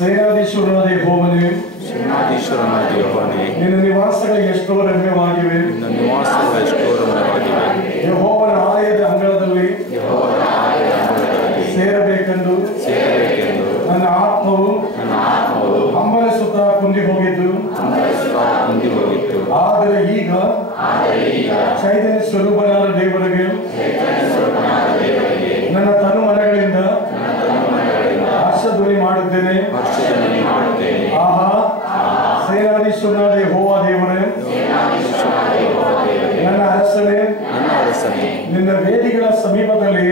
ಸೇನಾಧೀಶ್ವರನಾದ ಯೆಹೋವನೇ, ನಿನ್ನ ನಿವಾಸಗಳು ಎಷ್ಟೋ ರಮ್ಯವಾಗಿವೆ. ಯೆಹೋವನ ಆಲಯದ ಅಂಗಳದಲ್ಲಿ ಸೇರಬೇಕೆಂದು ನನ್ನ ಆತ್ಮವು ಹಂಬಲಿಸುತ್ತಾ ಕುಂದಿ ಹೋಗಿದ್ದು. ಆದರೆ ಈಗ ಚೈತನ್ಯ ಸ್ವರೂಪನಾದ ದೇವರಿಗೆ ನನ್ನ ತನು ಮನಗಳಿಂದ ಹರ್ಷಧ್ವನಿ ಮಾಡುತ್ತೇನೆ. ಆಹಾ, ಸೇನಾಧೀಶ್ವರನಾದ ಯೆಹೋವ ದೇವರೇ, ನನ್ನ ಅರಸನೇ, ನಿನ್ನ ವೇದಿಗಳ ಸಮೀಪದಲ್ಲಿ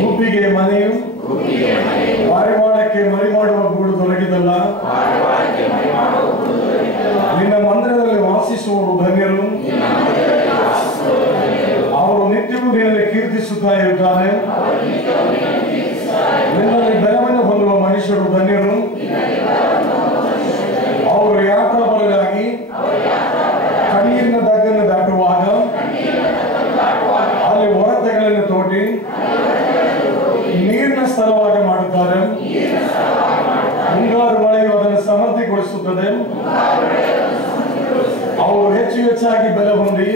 ಗುಬ್ಬಿಗೆ ಮನೆಯು ಪಾರಿವಾಳಕ್ಕೆ ಮರಿ ಮಾಡುವ ಗೂಡು ದೊರಕಿದಲ್ಲ. ನಿನ್ನ ಮಂದಿರದಲ್ಲಿ ವಾಸಿಸುವವರು ಧನ್ಯರು, ಅವರು ನಿತ್ಯವೂ ನಿನ್ನಲ್ಲಿ ಕೀರ್ತಿಸುತ್ತಾ ಇರುತ್ತಾರೆ. ನಿನ್ನಲ್ಲಿ ಬಲವನ್ನು ಹೊಂದುವ ಮನುಷ್ಯರು ಧನ್ಯರು, ಅವರು ಯಾತ್ರಾ ಬರಲಾಗಿ ಕಣ್ಣೀರಿನ ದಗ್ಗನ್ನು ದಾಟುವಾಗ ಅಲ್ಲಿ ಹೊರತೆಗಳನ್ನು ತೋಟಿ ನೀರಿನ ಸ್ಥಳವಾಗಿ ಮಾಡುತ್ತಾರೆ. ಮುಂಗಾರು ಮಳೆಯು ಅದನ್ನು ಸಮೃದ್ಧಿಗೊಳಿಸುತ್ತದೆ. ಅವರು ಹೆಚ್ಚು ಹೆಚ್ಚಾಗಿ ಬಲ ಹೊಂದಿ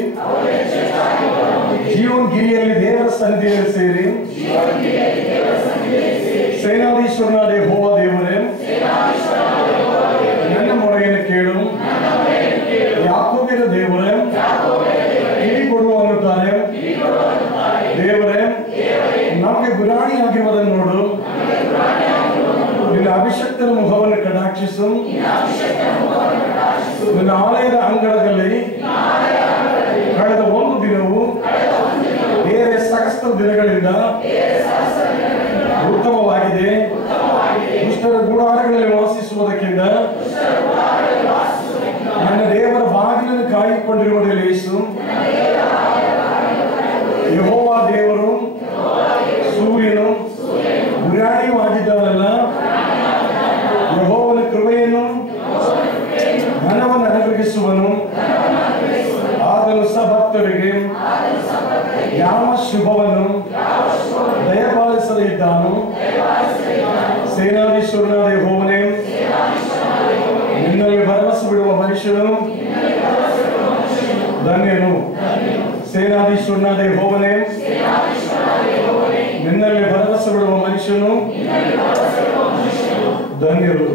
ಜೀವನ್ ಗಿರಿಯಲ್ಲಿ ದೇವರ ಸನ್ನಿಧಿಯಲ್ಲಿ ಸೇರಿ, ಸೇನಾಧೀಶ್ವರನಾದ ಯೆಹೋವ ದೇವರೇ, ನನ್ನ ಮೊರೆಯನ್ನು ಕೇಳು. ಯಾಕೋಬಿನ ದೇವರೇ, ಕಿವಿ ಕೊಡು ಅನ್ನುತ್ತಾರೆ. ದೇವರೇ, ನಮಗೆ ಗುರಾಣಿಯಾಗಿರುವುದನ್ನು ನೋಡು. ನಿನ್ನ ಅಭಿಷಕ್ತರ ಮುಖವನ್ನು ಕಟಾಕ್ಷಿಸು. ನಿನ್ನ ಆಲಯದ ಅಂಗಳದಲ್ಲಿ ಕಳೆದ ಒಂದು ದಿನವು ಬೇರೆ ಸಹಸ್ರ ದಿನಗಳಿಂದ ಉತ್ತಮವಾಗಿದೆ. ದುಷ್ಟರ ಗುಡಾರಗಳಲ್ಲಿ ವಾಸಿಸುವುದಕ್ಕಿಂತ ನನ್ನ ದೇವರ ಬಾಗಿಲನ್ನು ಕಾಯ್ದುಕೊಂಡಿರುವುದೇ ಲೇಸು. ಯೆಹೋವ ದೇವರು ಸೂರ್ಯನು ಗುರಾಣಿಯೂ ಆಗಿದ್ದಾನಲ್ಲ. ಯೆಹೋವನ ಕೃಪೆಯನ್ನು ಧನವನ್ನು ಅನುಗ್ರಹಿಸುವನು. ಆತನು ಸಭಕ್ತರಿಗೆ ಯಾವ ಶುಭವನ್ನು ದಯಪಾಲಿಸದೇ ಇದ್ದಾನು. ಸೇನಾಧೀಶ್ವರನಾದ ಯೆಹೋವನೇ, ನಿನ್ನಲ್ಲಿ ಭರವಸೆ ಬಿಡುವ ಮನುಷ್ಯನು ಧನ್ಯನು. ಸೇನಾಧೀಶ್ವರನಾದ ಯೆಹೋವನೇ, ನಿನ್ನಲ್ಲಿ ಭರವಸೆ ಬಿಡುವ ಮನುಷ್ಯನು ಧನ್ಯರು.